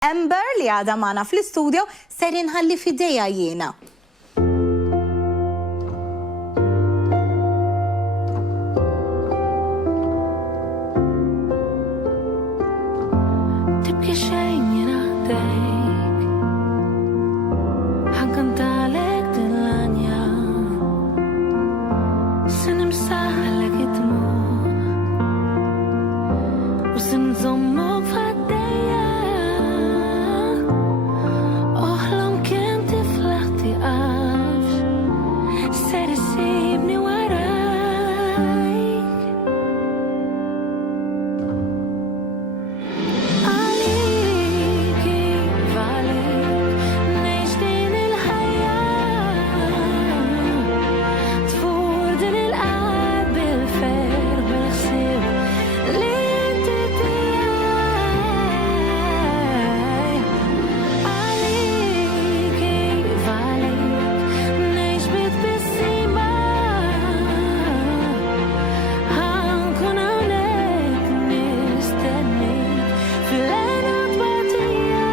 Amber li għada maħna fl-studio ser inħalli fideja jiena. Tibki xejn jingħaddejk, ħankantalek din l-anja, se nimsaħlek id-dmuዕ u se nżommok f'għaddejja. Oħlom kien tiflaħ tiqafx, ser isibni warajk. Għaliki għalik ngħix din il-ħajja, tfur din il-qalb bil-ferħ bil-ħsieb li inti tiegħi. Għaliki għalik ngħix bit-bissima, ħankun hawnhekk nistennik fil-għenot batija.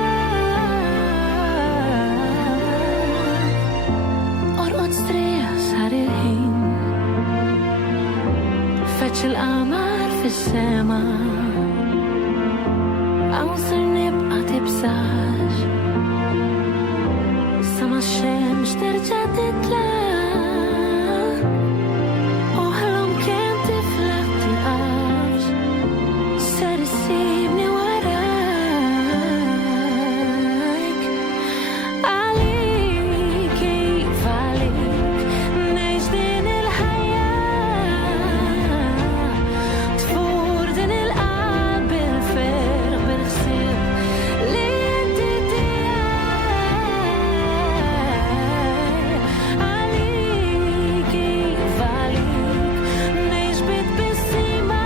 Orqod strieħ sar il-ħin, feċ il-qamar fis-sema, hawn ser nibqa' tibsax sa ma x-xemx terġa' titla'. Oħlom kien tiflaħ tiqafx, ser isibni warajk. Għaliki għalik ngħix din il-ħajja, tfur din il-qalb bil-ferħ bil-ħsieb li inti tiegħi. Għaliki għalik ngħix bit-bissima,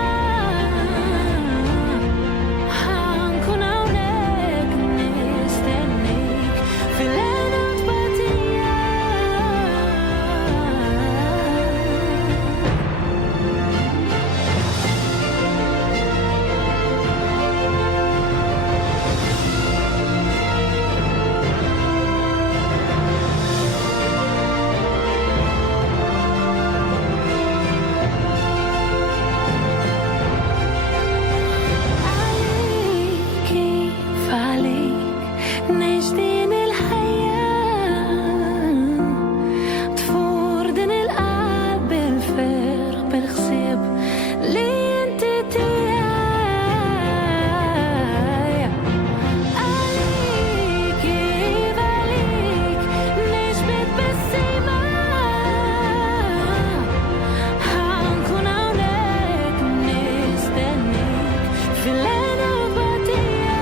ħankun hawnhekk nistennik fil-għenot batija. Għaliki għalik ngħix din il-ħajja, tfur din il-qalb bil-ferħ bil-ħsieb li inti tiegħi. Għaliki għalik ngħix bit-bissima, ħankun hawnhekk nistennik fil-għenot batija.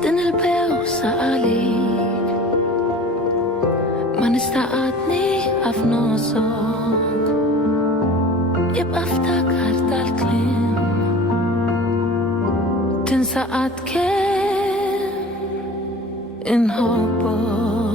Din il-bewsa għalik ma nista' qatt nieqaf nosok, jibqa' ftakar tal-kliem, tinsa qatt kemm inħobbok.